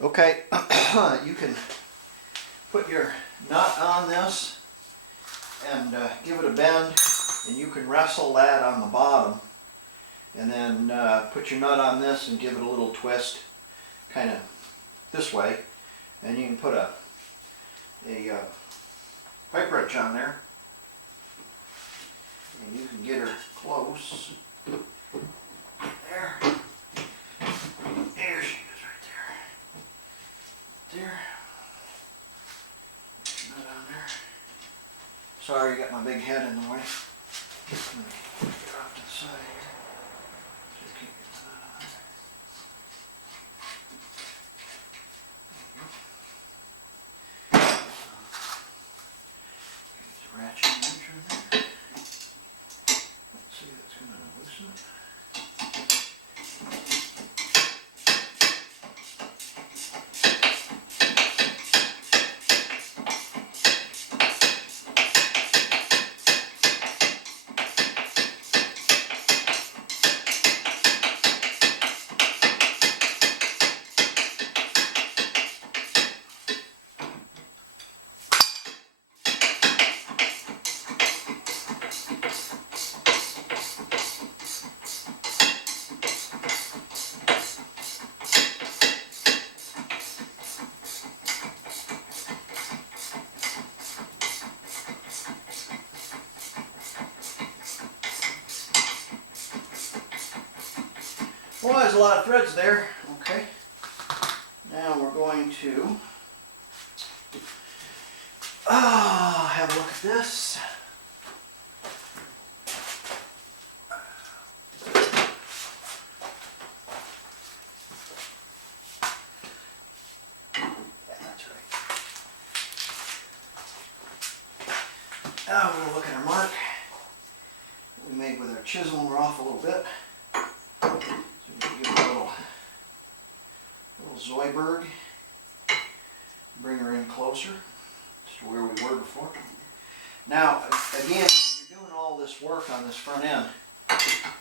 Okay, you can put your nut on this and give it a bend, and you can wrestle that on the bottom, and then put your nut on this and give it a little twist, kind of this way, and you can put a pipe wrench on there, and you can get her close. There. There she is right there. There. Nut on there. Sorry, I got my big head in the way. Get off to the side here. Just keep getting the nut on there. Get the ratchet wrench in there. Let's see, that's going to loosen it. Well, there's a lot of threads there. Okay. Now we're going to have a look at this. Yeah, that's right. Now we're going to look at our mark that we made with our chisel, and we're off a little bit. Give her a little Zoidberg, bring her in closer to where we were before. Now, again, if you're doing all this work on this front end,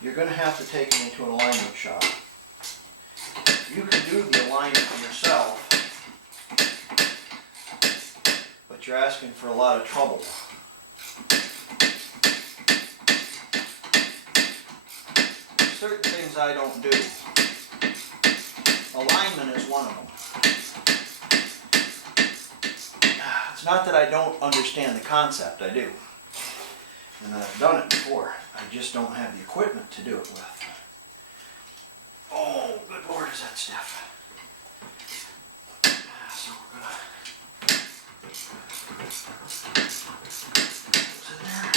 you're going to have to take it into an alignment shop. You can do the alignment yourself, but you're asking for a lot of trouble. Certain things I don't do. Alignment is one of them. It's not that I don't understand the concept, I do. And that I've done it before. I just don't have the equipment to do it with. Oh, good Lord, is that stiff. So we're going to put it in there.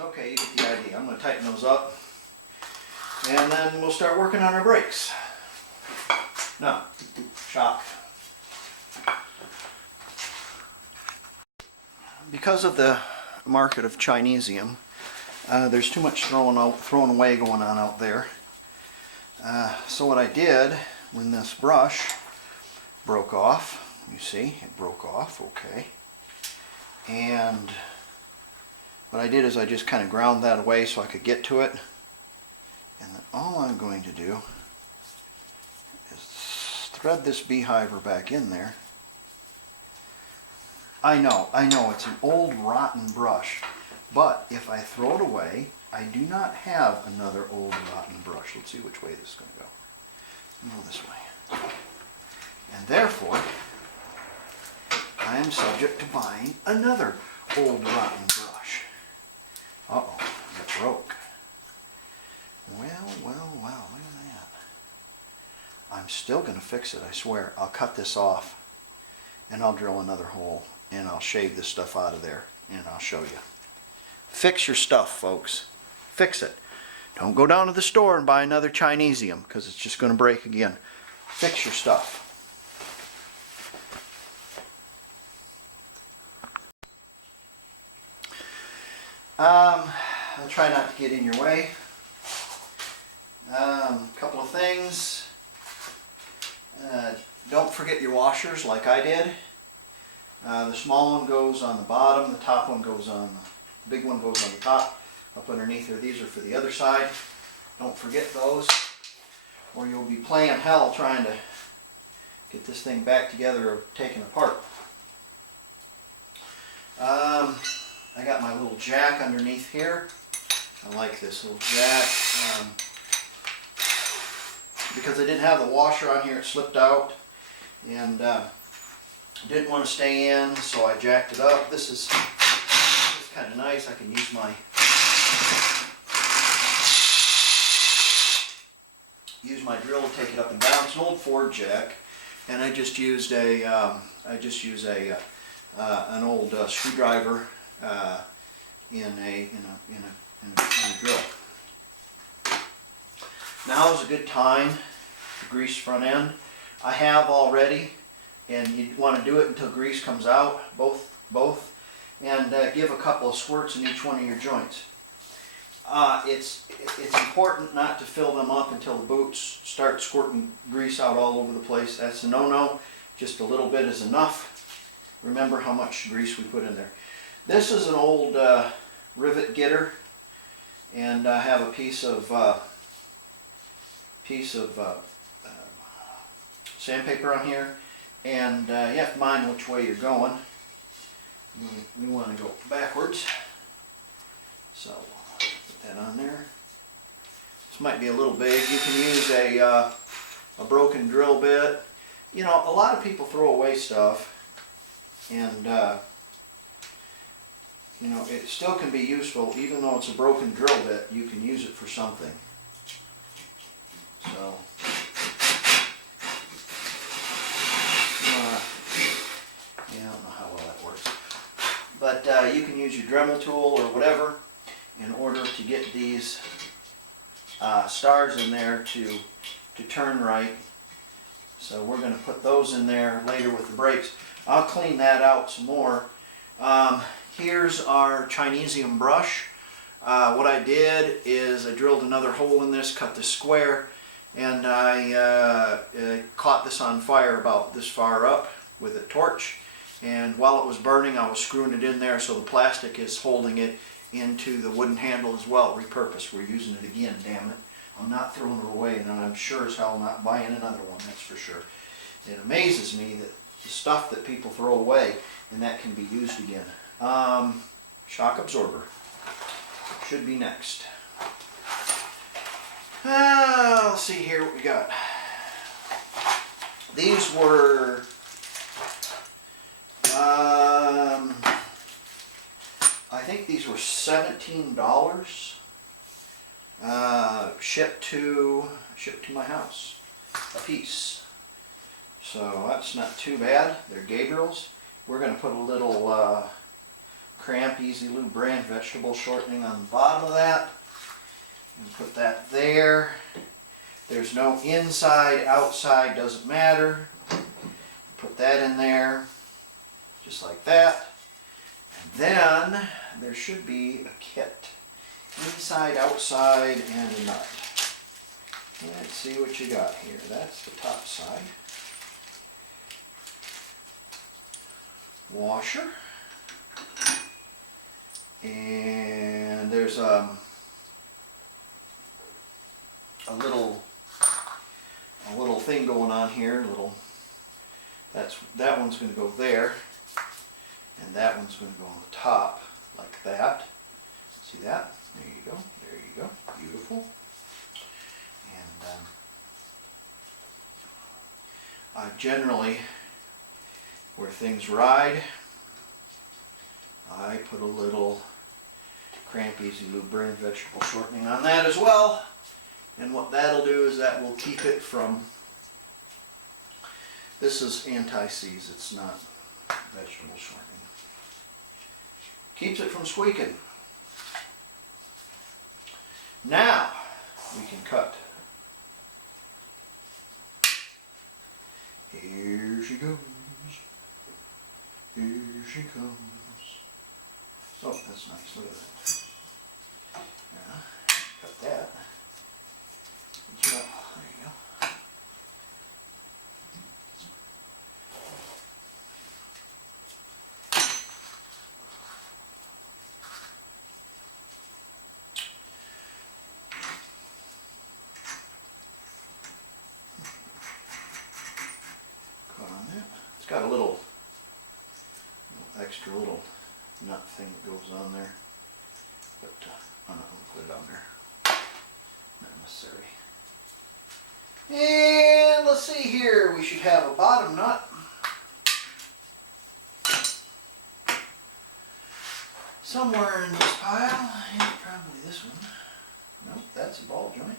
Okay, you get the idea. I'm going to tighten those up, and then we'll start working on our brakes. No, shock. Because of the market of Chinesium, there's too much throwing away going on out there. So what I did when this brush broke off, you see, it broke off, okay, and what I did is I just kind of ground that away so I could get to it. And then all I'm going to do is thread this beehiver back in there. I know, it's an old rotten brush, but if I throw it away, I do not have another old rotten brush. Let's see which way this is going to go. Go this way. And therefore, I am subject to buying another old rotten brush. Uh-oh, it broke. Well, look at that. I'm still going to fix it, I swear. I'll cut this off, and I'll drill another hole, and I'll shave this stuff out of there, and I'll show you. Fix your stuff, folks. Fix it. Don't go down to the store and buy another Chinesium, because it's just going to break again. Fix your stuff. I'll try not to get in your way. Couple of things. Don't forget your washers like I did. The small one goes on the bottom, the top one goes on, the big one goes on the top. up underneath there. These are for the other side. Don't forget those, or you'll be playing hell trying to get this thing back together or taken apart. I got my little jack underneath here. I like this little jack. Because I didn't have the washer on here, it slipped out, and didn't want to stay in, so I jacked it up. This is kind of nice. I can use my drill to take it up and down. It's an old Ford jack, and I just used an old screwdriver in a drill. Now is a good time to grease front end. I have already, and you want to do it until grease comes out, both, and give a couple of squirts in each one of your joints. It's important not to fill them up until the boots start squirting grease out all over the place. That's a no-no. Just a little bit is enough. Remember how much grease we put in there. This is an old rivet getter, and I have a piece of sandpaper on here, and you have to mind which way you're going. We want to go backwards, so put that on there. This might be a little big. You can use a broken drill bit. You know, a lot of people throw away stuff, and you know, it still can be useful. Even though it's a broken drill bit, you can use it for something. So, yeah, I don't know how well that works. But you can use your Dremel tool or whatever in order to get these stars in there to turn right. So we're going to put those in there later with the brakes. I'll clean that out some more. Here's our Chinesium brush. What I did is I drilled another hole in this, cut this square, and I caught this on fire about this far up with a torch, and while it was burning I was screwing it in there so the plastic is holding it into the wooden handle as well. Repurposed. We're using it again, damn it. I'm not throwing it away, and I'm sure as hell not buying another one, that's for sure. It amazes me that the stuff that people throw away and that can be used again. Shock absorber should be next. Let's see here what we got. These were I think these were $17 shipped to my house a piece. So that's not too bad. They're Gabriel's. We're going to put a little Cramp Easy Lube brand vegetable shortening on the bottom of that. And put that there. There's no inside, outside, doesn't matter. Put that in there, just like that. And then there should be a kit. Inside, outside, and a nut. Let's see what you got here. That's the top side. Washer. And there's a little thing going on here. That one's going to go there, and that one's going to go on the top like that. See that? There you go. There you go. Beautiful. And generally, where things ride, I put a little Cramp Easy Lube brand vegetable shortening on that as well. And what that'll do is that will keep it from, this is anti-seize, it's not vegetable shortening. Keeps it from squeaking. Now we can cut. Here she goes. Here she comes. Oh, that's nice. Look at that. Yeah, cut that. There you go. got a little extra little nut thing that goes on there, but I'm not going to put it on there. Not necessary. And let's see here, we should have a bottom nut. Somewhere in this pile. Yeah, probably this one. Nope, that's a ball joint.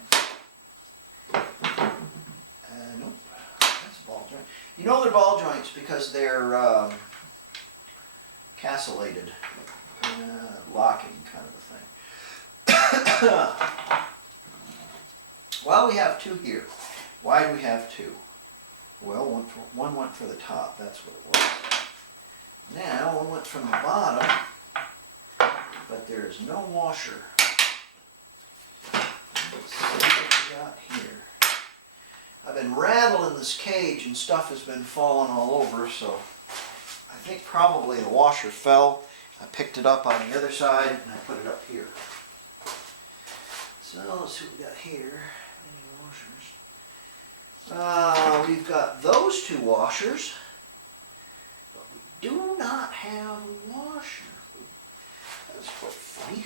Nope, that's a ball joint. You know they're ball joints because they're castellated, locking kind of a thing. Well, we have two here. Why do we have two? Well, one went for the top, that's what it was. Now, one went from the bottom, but there is no washer. Let's see what we got here. I've been rattling this cage and stuff has been falling all over, so I think probably the washer fell. I picked it up on the other side and I put it up here. So let's see what we got here. Any washers? We've got those two washers, but we do not have a washer. That's quite funny.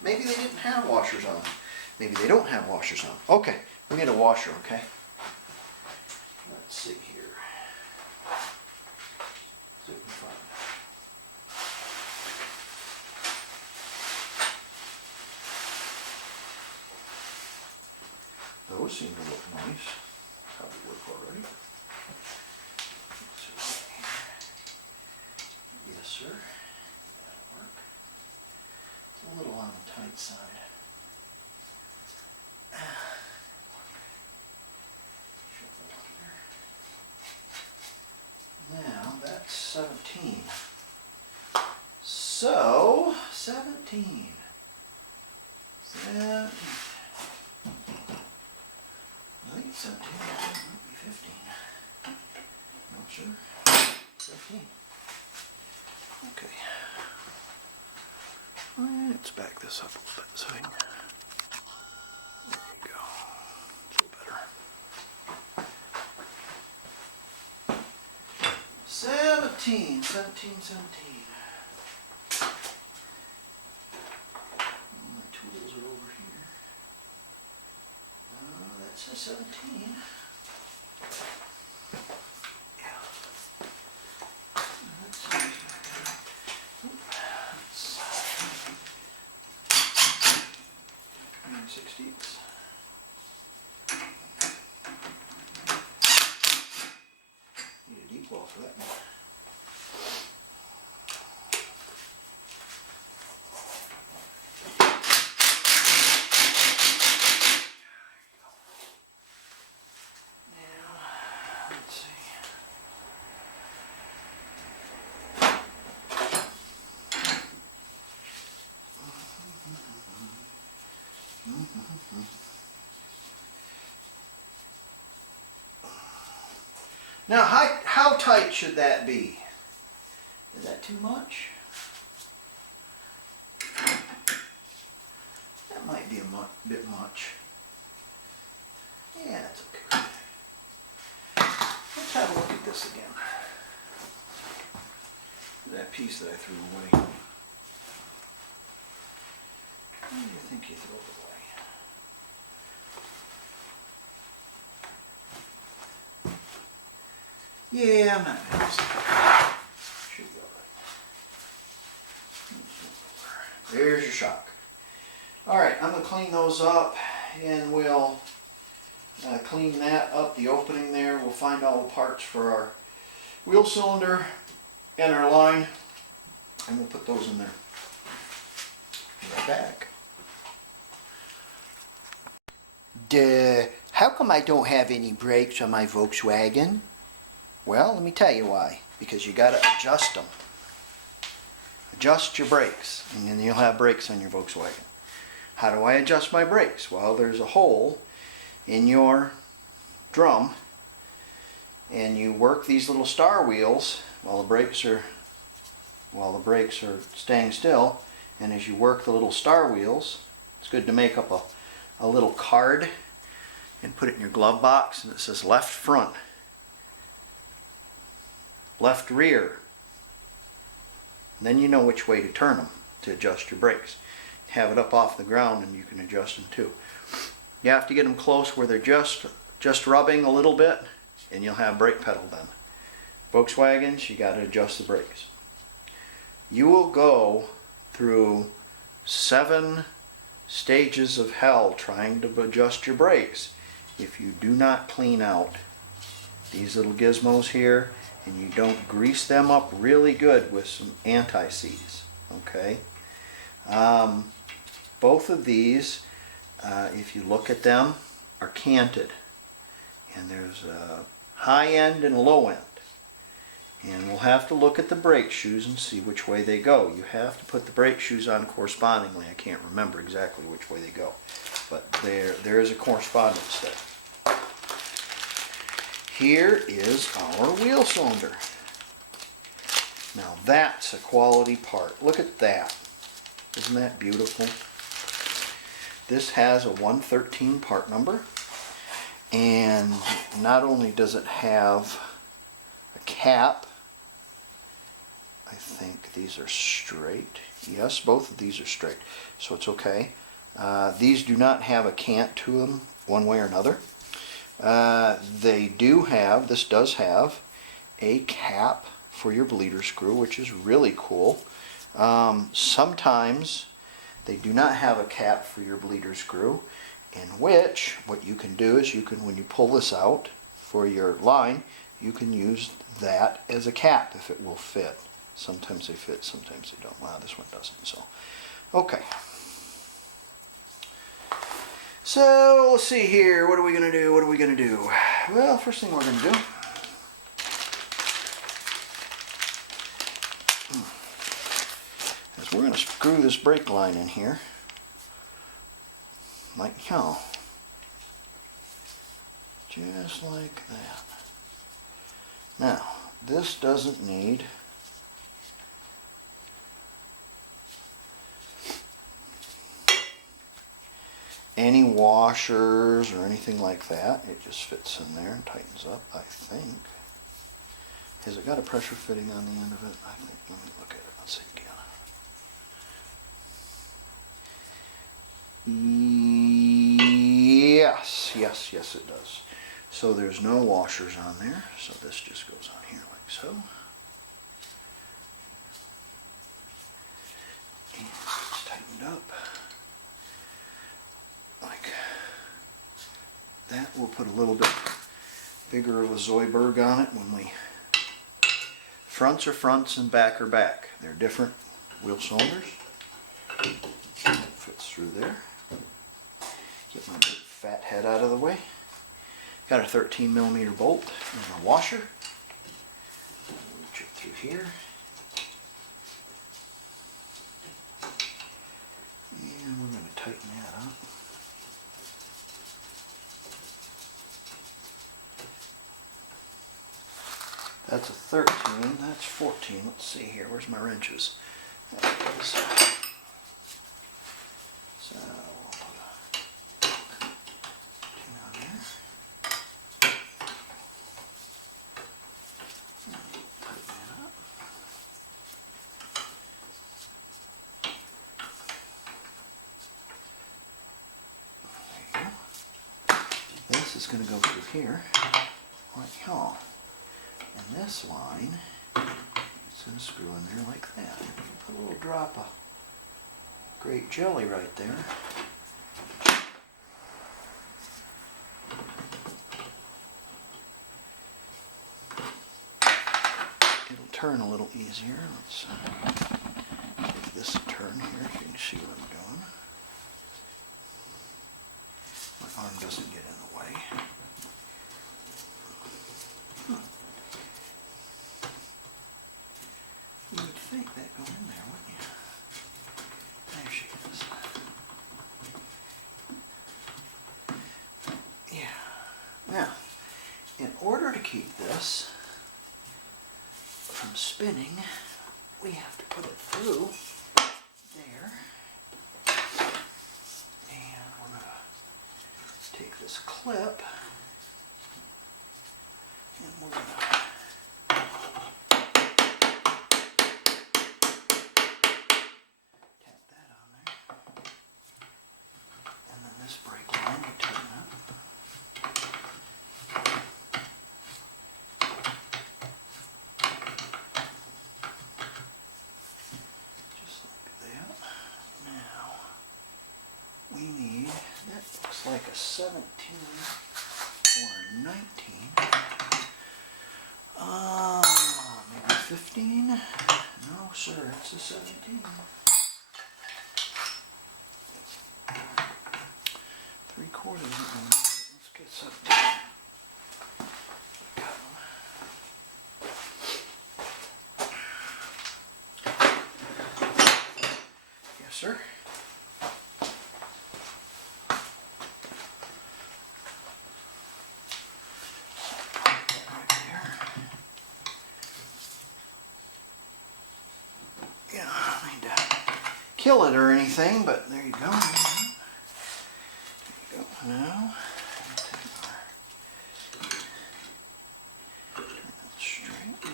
Maybe they didn't have washers on them. Maybe they don't have washers on. Okay, we'll get a washer, okay? Let's see here. See what we can find. Those seem to look nice. Probably work already. Let's see what we got here. Yes, sir. That'll work. It's a little on the tight side. Now that's 17. So 17. 17. I think it's 17. It might be 15. Not sure. 17. Okay. Let's back this up a little bit so we can. There you go. It's a little better. 17. My tools are over here. That says 17. Yeah. That's 9/16. Need a deep wall for that one. Now, how tight should that be? Is that too much? That might be a bit much. Yeah, that's okay. Let's have a look at this again. That piece that I threw away. Why do you think you threw it away? Yeah, I'm not going to miss it. Should be alright. There's your shock. Alright, I'm going to clean those up and we'll clean that up, the opening there. We'll find all the parts for our wheel cylinder and our line and we'll put those in there. Be right back. How come I don't have any brakes on my Volkswagen? Well, let me tell you why. Because you got to adjust them. Adjust your brakes, and then you'll have brakes on your Volkswagen. How do I adjust my brakes? Well, there's a hole in your drum, and you work these little star wheels while the brakes are staying still. And as you work the little star wheels, it's good to make up a little card and put it in your glove box, and it says left front. left rear. Then you know which way to turn them to adjust your brakes. Have it up off the ground and you can adjust them too. You have to get them close where they're just rubbing a little bit, and you'll have brake pedal then. Volkswagens, you got to adjust the brakes. You will go through 7 stages of hell trying to adjust your brakes if you do not clean out these little gizmos here and you don't grease them up really good with some anti-seize. Okay? Both of these, if you look at them, are canted. And there's a high end and a low end. And we'll have to look at the brake shoes and see which way they go. You have to put the brake shoes on correspondingly. I can't remember exactly which way they go. But there is a correspondence there. Here is our wheel cylinder. Now that's a quality part. Look at that. Isn't that beautiful? This has a 113 part number. And not only does it have a cap, I think these are straight. Yes, both of these are straight, so it's okay. These do not have a cant to them one way or another. This does have a cap for your bleeder screw, which is really cool. Sometimes they do not have a cap for your bleeder screw, in which what you can do is when you pull this out for your line, you can use that as a cap if it will fit. Sometimes they fit, sometimes they don't. Wow, this one doesn't. So, okay. So let's see here. What are we gonna do? What are we gonna do? Well, first thing we're gonna do is we're gonna screw this brake line in here, like so, just like that. Now, this doesn't need any washers or anything like that. It just fits in there and tightens up, I think. Has it got a pressure fitting on the end of it? I think. Let me look at it. Let's see again. Yes, it does. So there's no washers on there. So this just goes on here like so. And it's tightened up. Like that. We'll put a little bit bigger of a Zoidberg on it when we... Fronts are fronts and back are back. They're different wheel cylinders. Fits through there. Get my big fat head out of the way. Got a 13mm bolt and a washer. Reach it through here. And we're going to tighten that up. That's a 13, that's 14. Let's see here, where's my wrenches? There it is. So we'll put a 2 on there. And tighten that up. There you go. This is going to go through here, like so. And this line is going to screw in there like that. Put a little drop of grape jelly right there. It'll turn a little easier. Let's give this a turn here so you can see what I'm doing. My arm doesn't get in the way. You would think that'd go in there, wouldn't you? There she is. Yeah. Now, in order to keep this from spinning, we have to put it through there. And we're going to take this clip and we're going to looks like a 17 or a 19. Maybe 15? No, sir, it's a 17. 3/4. Let's get 17. Yes, sir. Yeah, I don't need to kill it or anything, but there you go. There you go. Now, turn that straight. Yeah.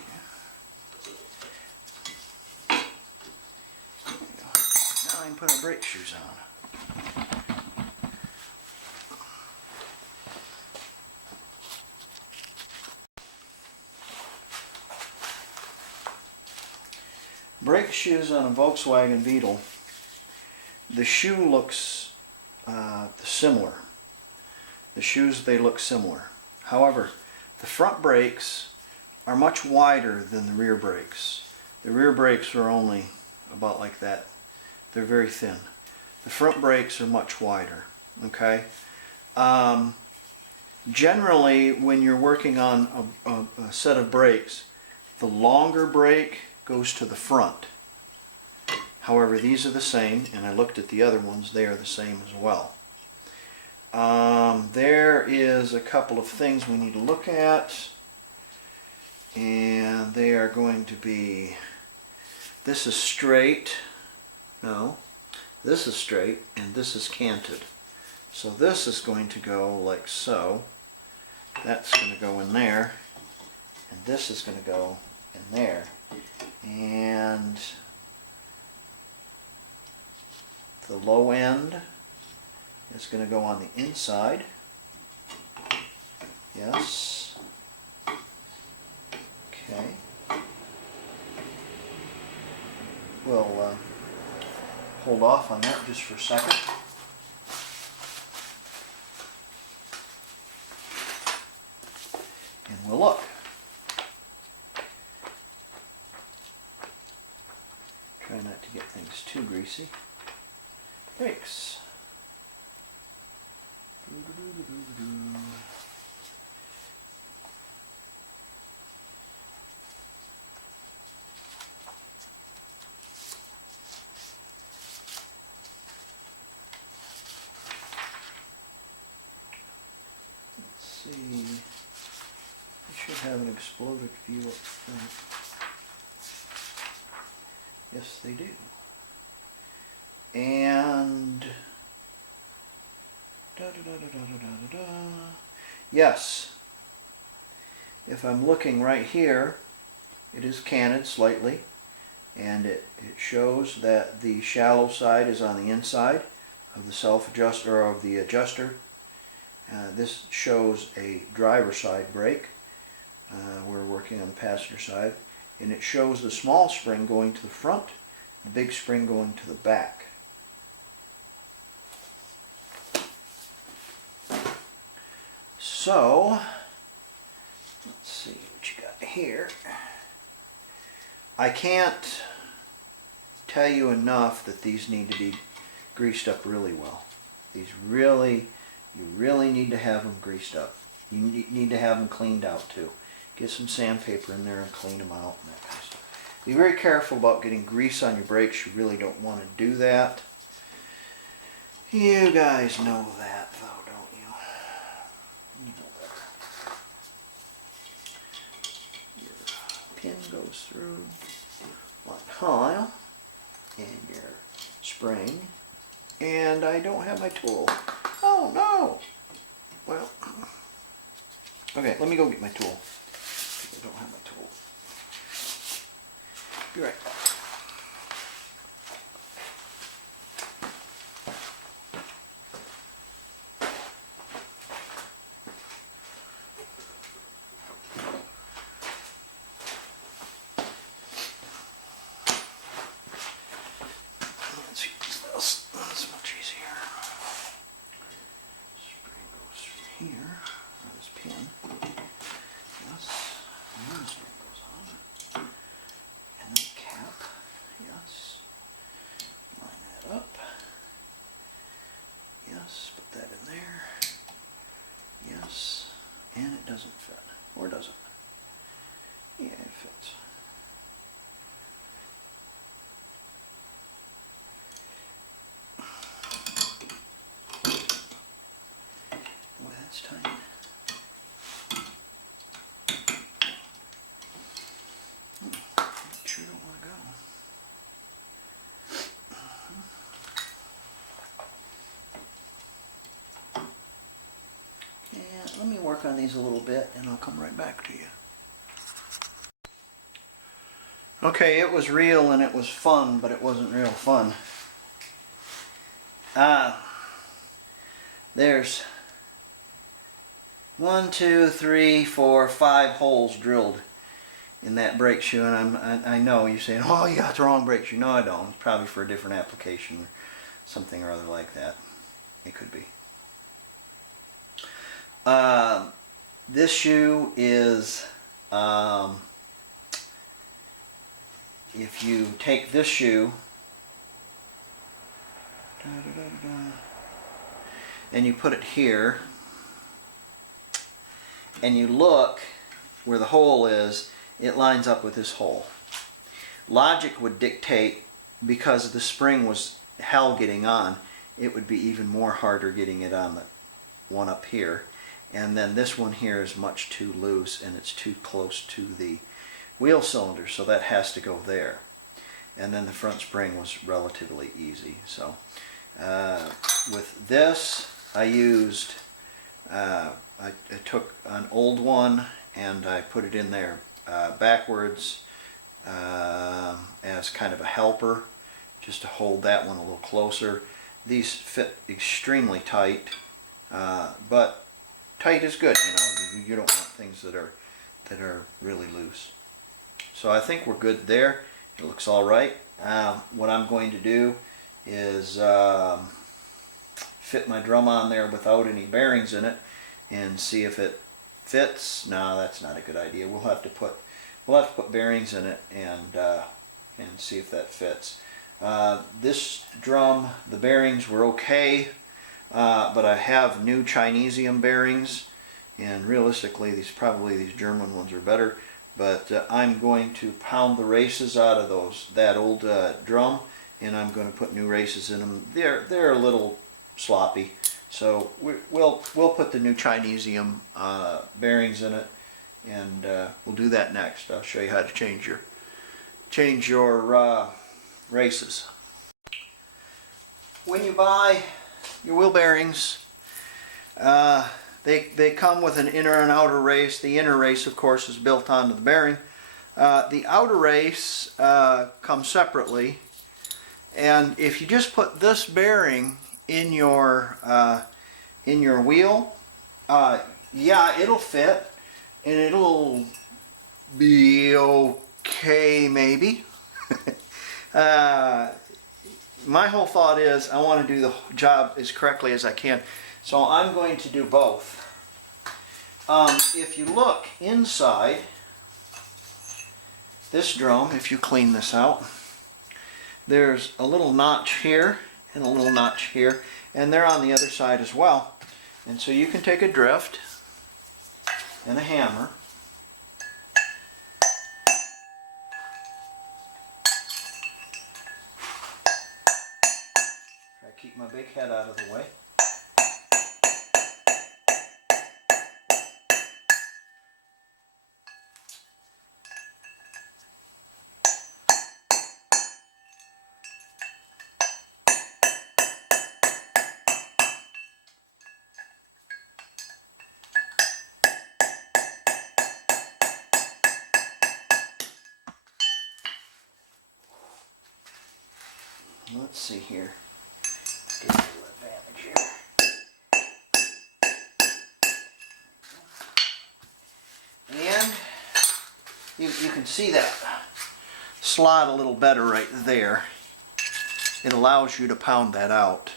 There you go. Now I can put our brake shoes on. Brake shoes on a Volkswagen Beetle. The shoe looks similar. The shoes, they look similar. However, the front brakes are much wider than the rear brakes. The rear brakes are only about like that. They're very thin. The front brakes are much wider. Okay. Generally, when you're working on a set of brakes, the longer brake goes to the front. However, these are the same, and I looked at the other ones, they are the same as well. There is a couple of things we need to look at, and they are going to be, this is straight, no, this is straight, and this is canted. So this is going to go like so, that's going to go in there, and this is going to go in there. And the low end is going to go on the inside. Yes. Okay. We'll hold off on that just for a second. And we'll look. Try not to get things too greasy. Brakes. Let's see. We should have an exploded view up front. Yes, they do. And yes, if I'm looking right here, it is canted slightly, and it shows that the shallow side is on the inside of the self-adjuster, or of the adjuster. This shows a driver side brake. We're working on the passenger side, and it shows the small spring going to the front, the big spring going to the back. So, let's see what you got here. I can't tell you enough that these need to be greased up really well. These really, you really need to have them greased up. You need to have them cleaned out too. Get some sandpaper in there and clean them out and that kind of stuff. Be very careful about getting grease on your brakes. You really don't want to do that. You guys know that though, don't you? You know better. Your pin goes through like coil and your spring. And I don't have my tool. Oh no! Well, okay, let me go get my tool. I don't have my tool. Be right back. Let's use this. That's much easier. Yes, put that in there. Yes, and it doesn't fit. Or does it? Yeah, it fits. Boy, that's tight. Sure don't want to go. Yeah, let me work on these a little bit and I'll come right back to you. Okay, it was real and it was fun, but it wasn't real fun. There's 1, 2, 3, 4, 5 holes drilled in that brake shoe, and I know you're saying, oh, you got the wrong brake shoe. No, I don't. It's probably for a different application or something or other like that. It could be. This shoe is, if you take this shoe and you put it here and you look where the hole is, it lines up with this hole. Logic would dictate, because the spring was hell getting on, it would be even more harder getting it on the one up here. And then this one here is much too loose and it's too close to the wheel cylinder, so that has to go there. And then the front spring was relatively easy. So with this, I used, I took an old one and I put it in there backwards as kind of a helper, just to hold that one a little closer. These fit extremely tight, but tight is good, you know. You don't want things that are really loose. So I think we're good there. It looks all right. What I'm going to do is fit my drum on there without any bearings in it and see if it fits. No, that's not a good idea. We'll have to put bearings in it and see if that fits. This drum, the bearings were okay, but I have new Chinesium bearings, and realistically these German ones are better. But I'm going to pound the races out of that old drum, and I'm going to put new races in them. They're a little sloppy, so we'll put the new Chinesium bearings in it, and we'll do that next. I'll show you how to change your races. When you buy your wheel bearings, they come with an inner and outer race. The inner race, of course, is built onto the bearing. The outer race comes separately, and if you just put this bearing in your wheel, yeah, it'll fit and it'll be okay, maybe. My whole thought is I want to do the job as correctly as I can, so I'm going to do both. If you look inside this drum, if you clean this out, there's a little notch here and a little notch here, and they're on the other side as well. And so you can take a drift and a hammer, try to keep my big head out of the way. Let's see here. Get a little advantage here. And you can see that slot a little better right there. It allows you to pound that out.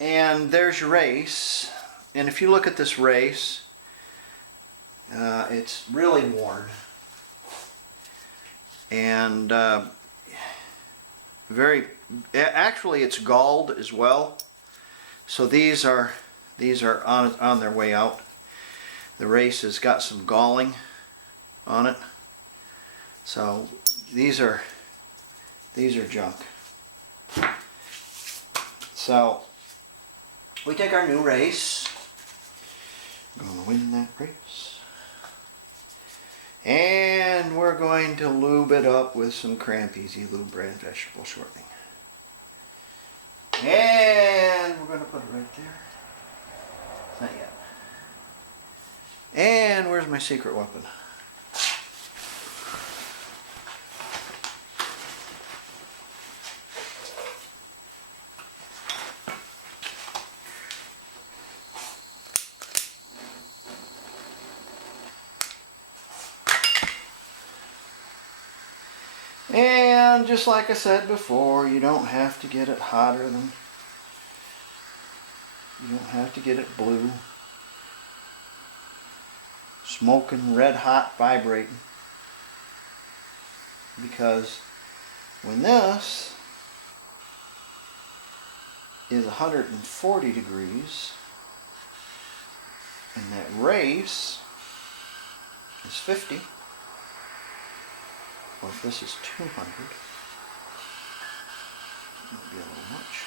And there's your race. And if you look at this race, it's really worn. And actually it's galled as well. So these are on their way out. The race has got some galling on it. So these are junk. So we take our new race. I'm going to win that race. And we're going to lube it up with some Cramp Easy Lube Bread and Vegetable Shortening. And we're going to put it right there. Not yet. And where's my secret weapon? And just like I said before, you don't have to get it hotter than, you don't have to get it blue, smoking, red hot, vibrating. Because when this is 140 degrees and that race is 50, or if this is 200, might be a little much.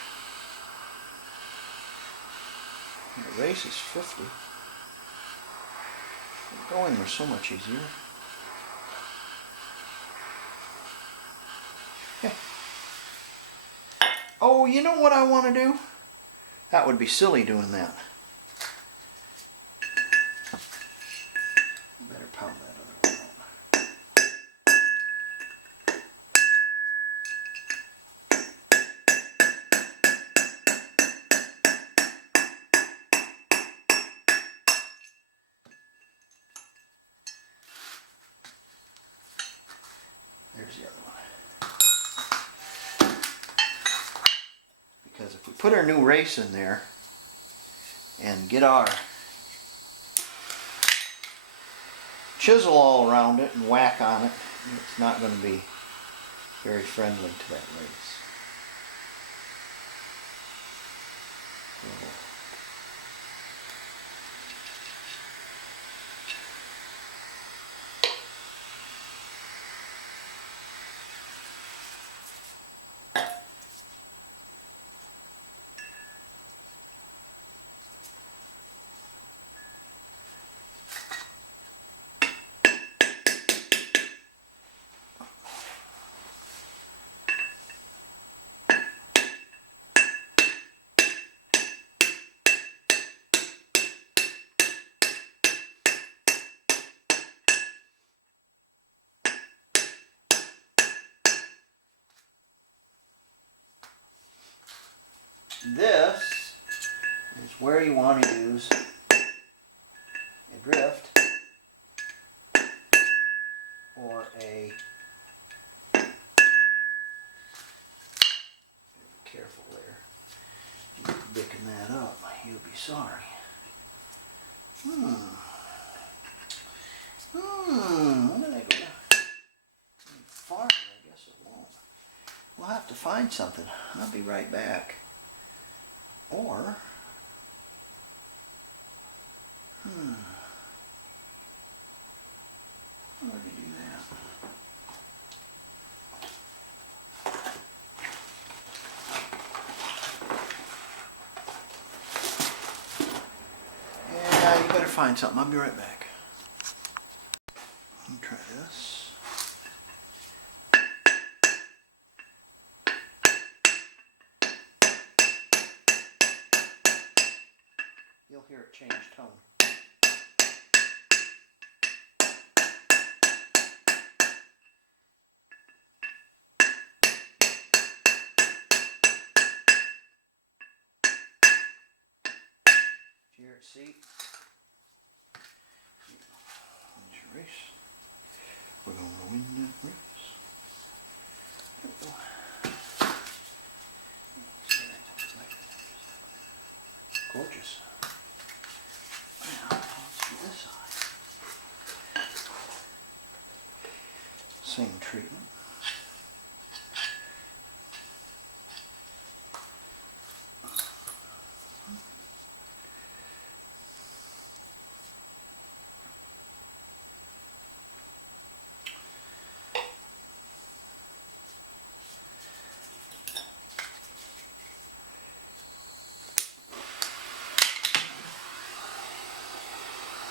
And the race is 50. Going there so much easier. Okay. Oh, you know what I want to do? That would be silly doing that. Better pound that other one out. There's the other one. Because if we put our new race in there and get our chisel all around it and whack on it, it's not going to be very friendly to that race. This is where you want to use a drift or a, be careful there, you're picking that up, you'll be sorry. When did I go farther? I guess it won't. We'll have to find something. I'll be right back. Or, how do we do that? Yeah, you better find something. I'll be right back. Let me try this. You'll hear it change tone. Hear it, see? When's your race? We're going to win that race. There we go. Gorgeous. Now, let's do this side. Same treatment.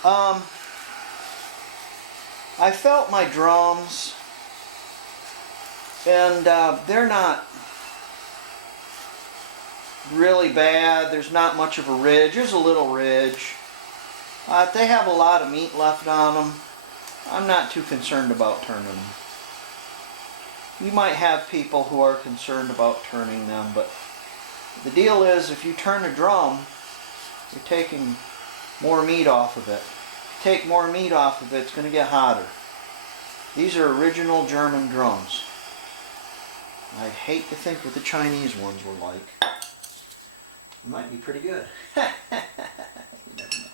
I felt my drums, and they're not really bad. There's not much of a ridge. There's a little ridge. They have a lot of meat left on them. I'm not too concerned about turning them. You might have people who are concerned about turning them, but the deal is if you turn a drum, you're taking more meat off of it. If you take more meat off of it, it's going to get hotter. These are original German drums. I hate to think what the Chinese ones were like. It might be pretty good. You never know.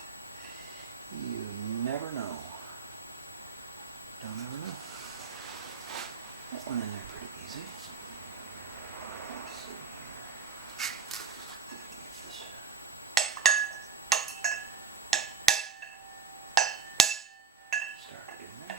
You never know. Don't ever know. That one in there pretty easy. Let's see here. Start it in there.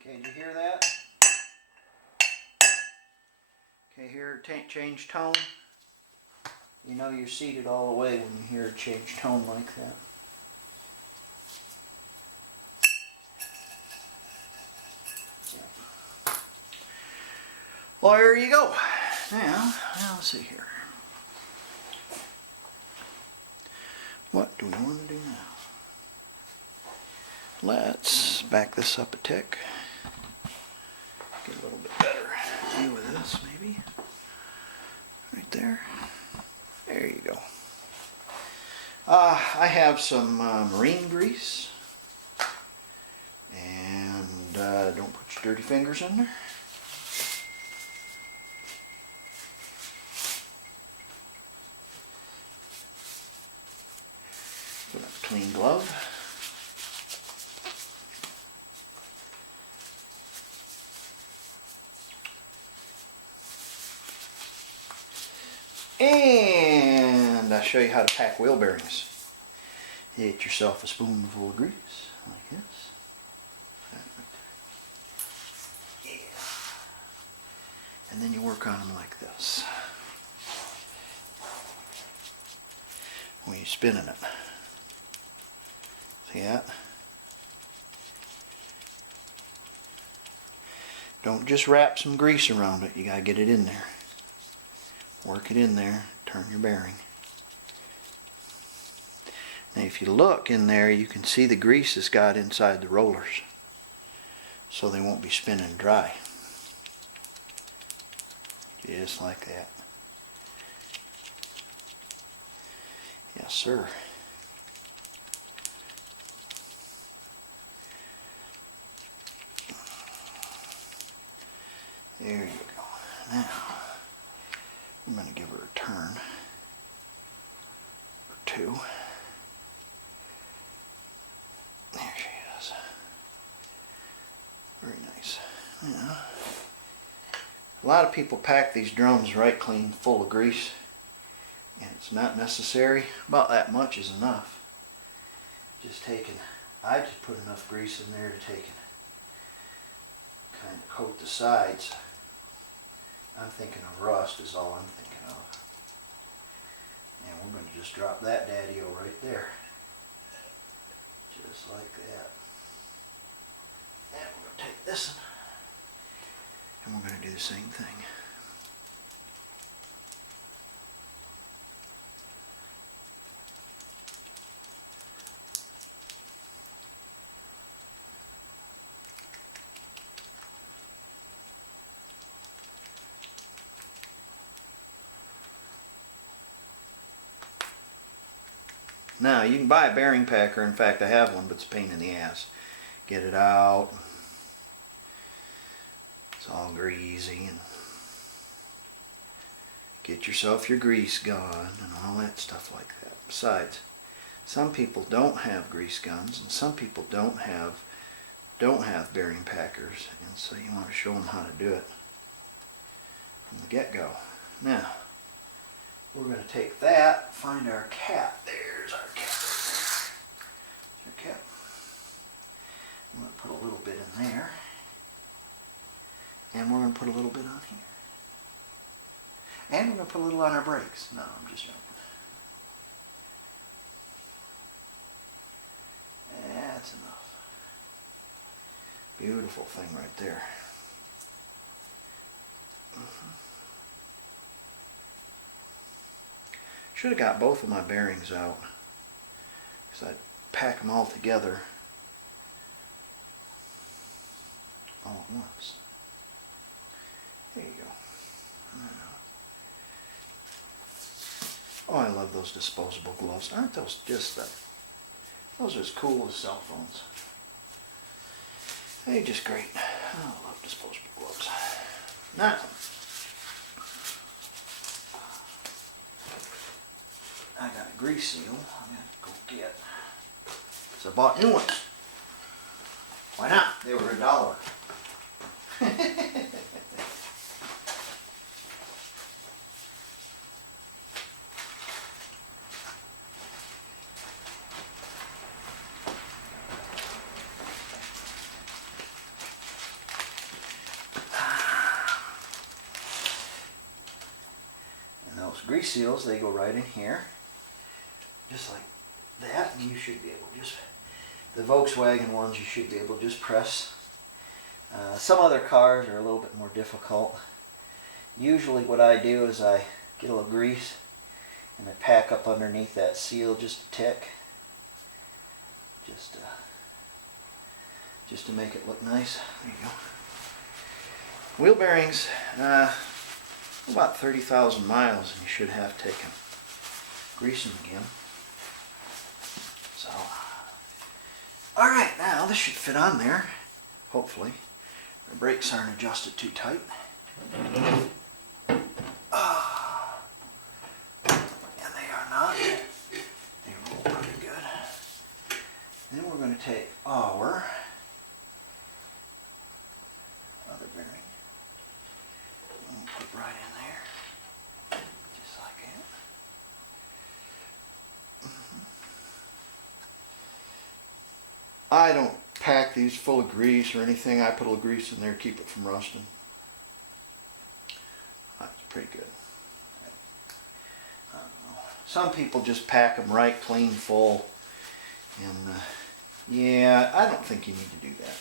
Okay, did you hear that? Okay, hear it change tone? You know you're seated all the way when you hear a change tone like that. Yeah. Well, there you go. Now, let's see here. What do we want to do now? Let's back this up a tick. Get a little bit better view of this, maybe. Right there. There you go. I have some marine grease. And don't put your dirty fingers in there. Put up a clean glove. And I'll show you how to pack wheel bearings. You get yourself a spoonful of grease, like this. Yeah. And then you work on them like this. When you're spinning it. See that? Don't just wrap some grease around it, you gotta get it in there. Work it in there, turn your bearing. Now if you look in there, you can see the grease has got inside the rollers. So they won't be spinning dry. Just like that. Yes, sir. There you go. Now, I'm going to give her a turn or two. There she is. Very nice. Yeah. A lot of people pack these drums right clean full of grease, and it's not necessary. About that much is enough. I just put enough grease in there to take and kind of coat the sides. I'm thinking of rust is all I'm thinking of. And we're going to just drop that daddy-o right there. Just like that. And we're going to take this one. And we're going to do the same thing. Now, you can buy a bearing packer. In fact, I have one, but it's a pain in the ass. Get it out. It's all greasy. And get yourself your grease gun and all that stuff like that. Besides, Some people don't have grease guns, and some people don't have bearing packers, and so you want to show them how to do it from the get-go. Now, we're going to take that, find our cap. There's our cap right there. There's our cap. I'm going to put a little bit in there, and we're going to put a little bit on here. And we're going to put a little on our brakes. No, I'm just joking. That's enough. Beautiful thing right there. Should have got both of my bearings out, because I'd pack them all together all at once. There you go. Oh, I love those disposable gloves. Aren't those just those are as cool as cell phones. They're just great. Oh, I love disposable gloves. Now, I got a grease seal I'm going to go get. So I bought new ones. Why not? They were $1. Grease seals, they go right in here, just like that, and you should be able to just, the Volkswagen ones, you should be able to just press. Some other cars are a little bit more difficult. Usually what I do is I get a little grease and I pack up underneath that seal just a tick, just to make it look nice. There you go. Wheel bearings, about 30,000 miles, and you should have taken grease them again. So, all right, now this should fit on there, hopefully. The brakes aren't adjusted too tight. And they are not. They roll pretty good. Then we're going to take our other bearing. Put right in there, just like that. I don't pack these full of grease or anything. I put a little grease in there to keep it from rusting. That's pretty good. I don't know. Some people just pack them right clean full, and yeah, I don't think you need to do that.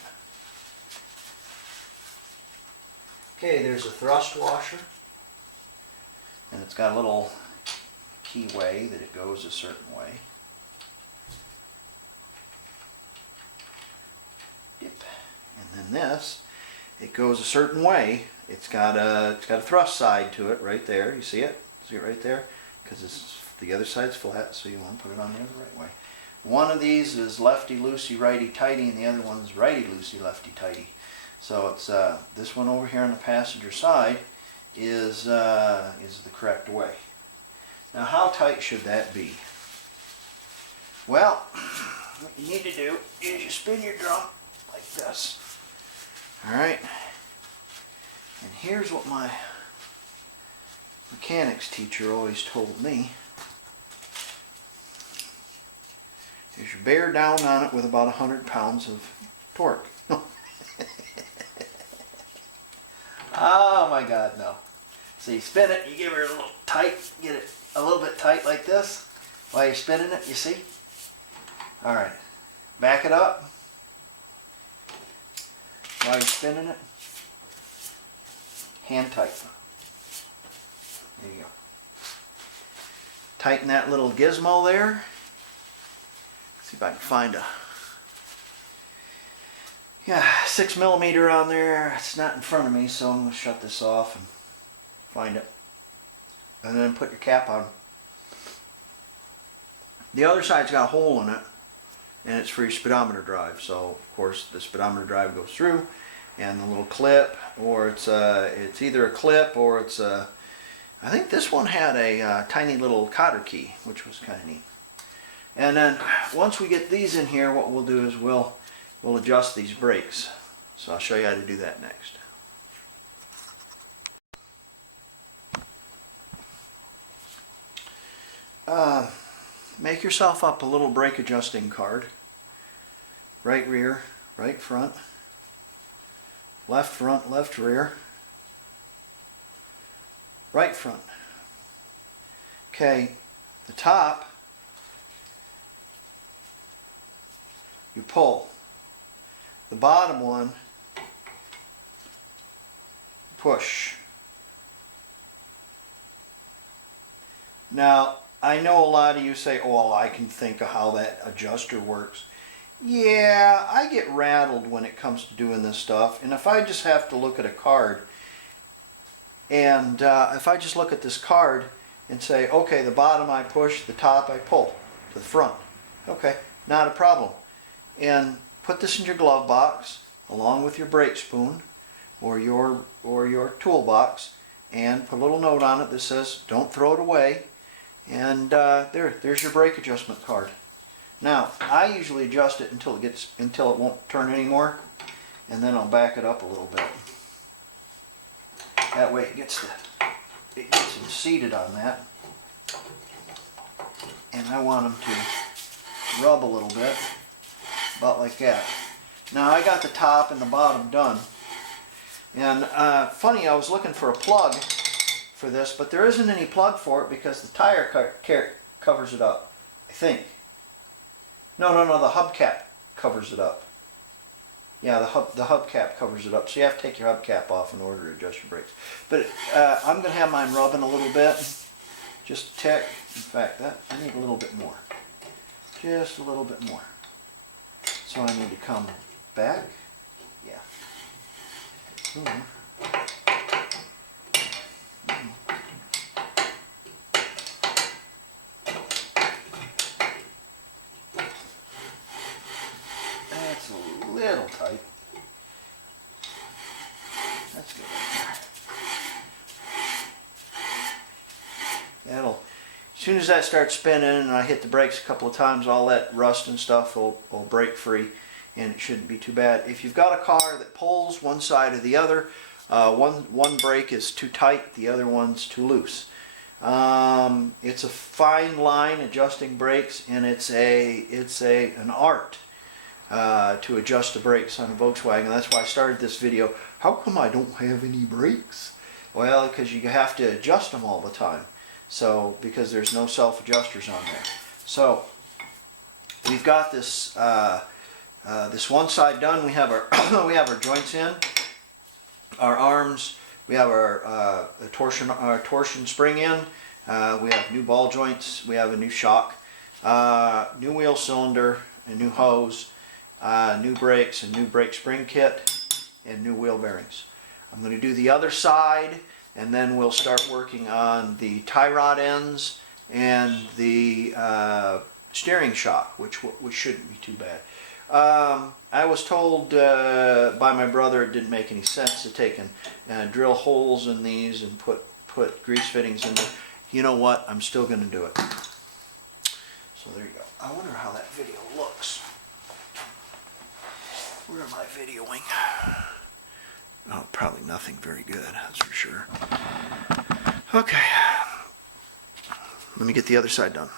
Okay, there's a thrust washer, and it's got a little keyway that it goes a certain way. Dip. And then this, it goes a certain way. It's got a thrust side to it right there. You see it? See it right there? Because the other side's flat, so you want to put it on there the right way. One of these is lefty-loosey, righty-tighty, and the other one's righty-loosey, lefty-tighty. So it's this one over here on the passenger side is the correct way. Now, how tight should that be? Well, what you need to do is you spin your drum like this. All right. And here's what my mechanics teacher always told me. Is you bear down on it with about 100 pounds of torque. Oh my God, no. So you spin it, you give her a little tight, get it a little bit tight like this while you're spinning it, you see? All right, back it up while you're spinning it. Hand tight. There you go. Tighten that little gizmo there. See if I can find a 6mm on there. It's not in front of me, so I'm going to shut this off and find it. And then put your cap on. The other side's got a hole in it, and it's for your speedometer drive. So, of course, the speedometer drive goes through, and the little clip, or it's either a clip or it's a... I think this one had a tiny little cotter key, which was kind of neat. And then once we get these in here, what we'll do is we'll adjust these brakes. So I'll show you how to do that next. Make yourself up a little brake adjusting card. Right rear, right front, left rear, right front. Okay, the top, you pull. The bottom one, push. Now, I know a lot of you say, oh, well, I can think of how that adjuster works. Yeah, I get rattled when it comes to doing this stuff. And if I just have to look at a card, and if I just look at this card and say, okay, the bottom I push, the top I pull to the front. Okay, not a problem. And put this in your glove box along with your brake spoon or your toolbox, and put a little note on it that says, don't throw it away. And there's your brake adjustment card. Now, I usually adjust it until it won't turn anymore, and then I'll back it up a little bit. That way it gets them seated on that. And I want them to rub a little bit, about like that. Now I got the top and the bottom done. And funny, I was looking for a plug for this, but there isn't any plug for it because the tire covers it up, I think. No, the hubcap covers it up. Yeah, the hubcap covers it up. So you have to take your hubcap off in order to adjust your brakes. But I'm going to have mine rubbing a little bit, just a tick. In fact, I need a little bit more. Just a little bit more. So I need to come back. Yeah. That's a little tight. That's good. As soon as that starts spinning and I hit the brakes a couple of times, all that rust and stuff will break free, and it shouldn't be too bad. If you've got a car that pulls one side or the other, one brake is too tight, the other one's too loose. It's a fine line adjusting brakes, and it's an art to adjust the brakes on a Volkswagen. That's why I started this video. How come I don't have any brakes? Well, because you have to adjust them all the time. So, because there's no self-adjusters on there. So, we've got this this one side done. We have our joints in, our arms. We have our torsion spring in. We have new ball joints. We have a new shock, new wheel cylinder, a new hose, new brakes, a new brake spring kit, and new wheel bearings. I'm going to do the other side, and then we'll start working on the tie rod ends and the steering shock, which shouldn't be too bad. I was told by my brother it didn't make any sense to take and drill holes in these and put grease fittings in there. You know what? I'm still going to do it. So there you go. I wonder how that video looks. Where am I videoing? Oh, probably nothing very good, that's for sure. Okay. Let me get the other side done.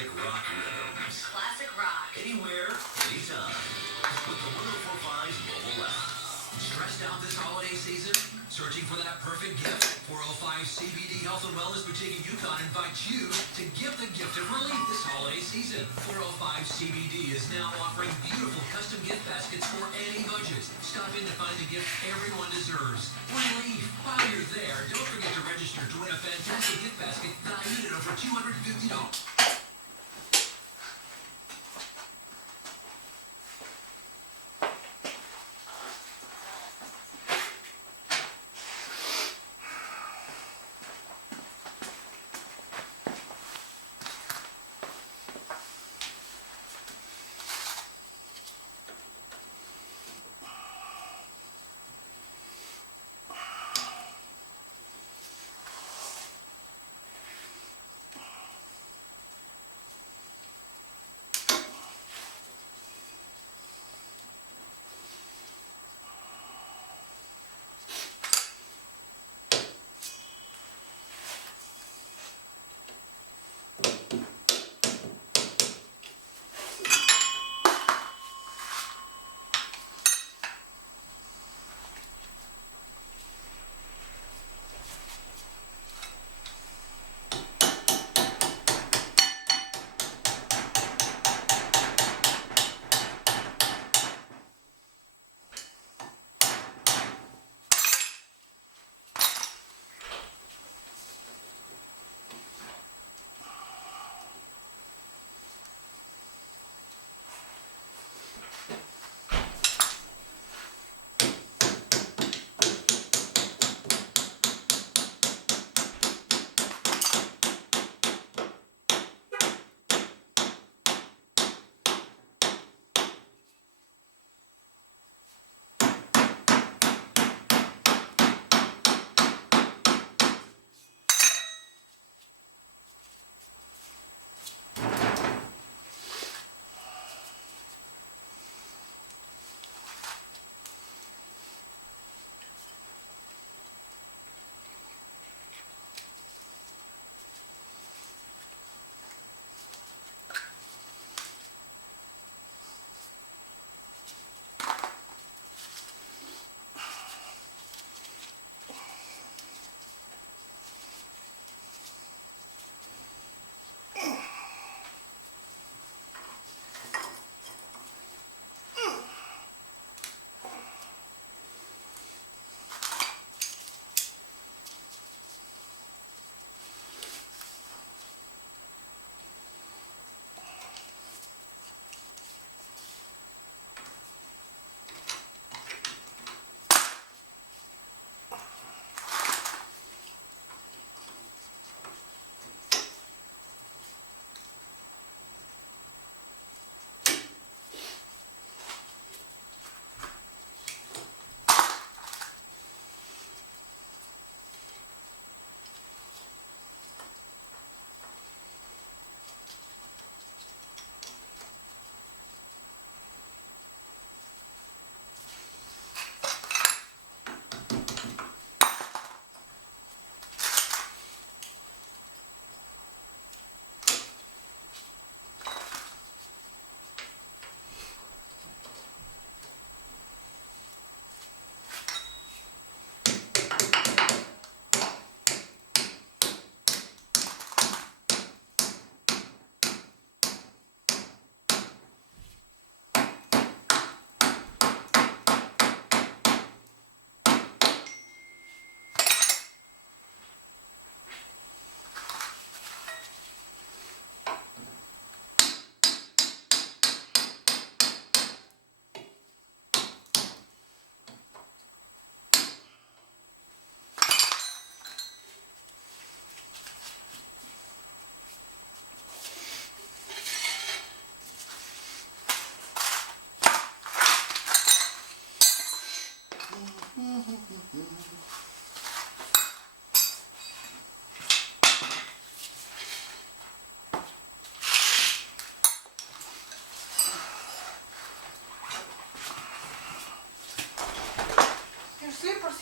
classic rock rhythms. Classic rock. Anywhere, anytime. With the 104.5's mobile app. Stressed out this holiday season? Searching for that perfect gift? 405 CBD Health and Wellness Boutique in Yukon invites you to give the gift of relief this holiday season. 405 CBD is now offering beautiful custom gift baskets for any budget. Stop in to find the gift everyone deserves. Relief. While you're there, don't forget to register to win a fantastic gift basket valued at over $250.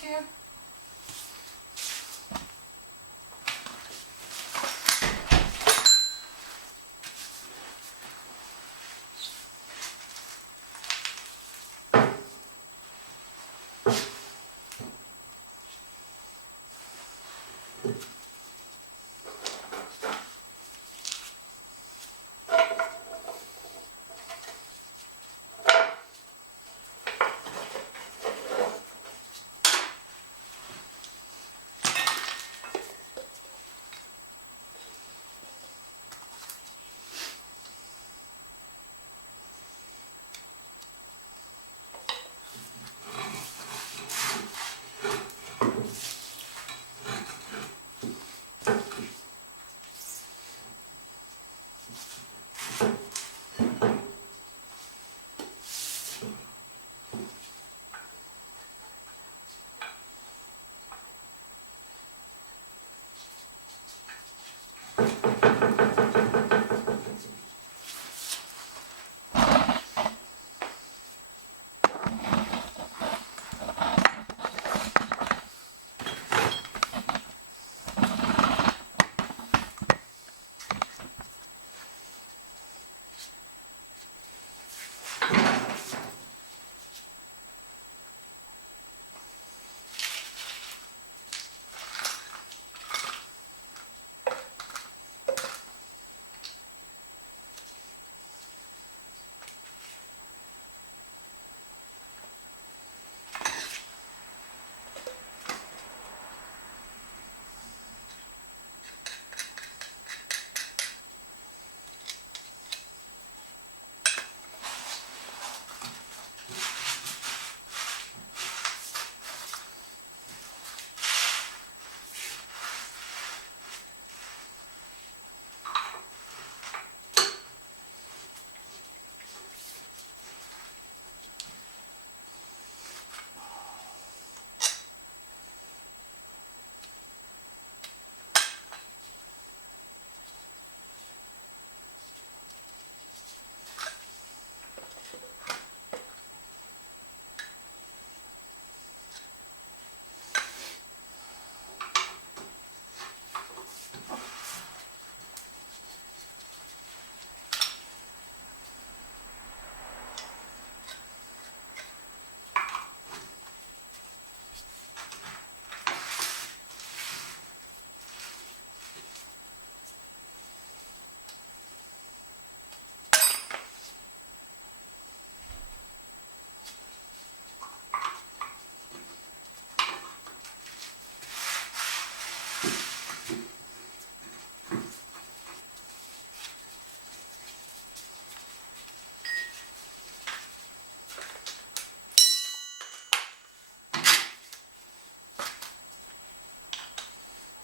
here.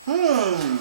Hmm.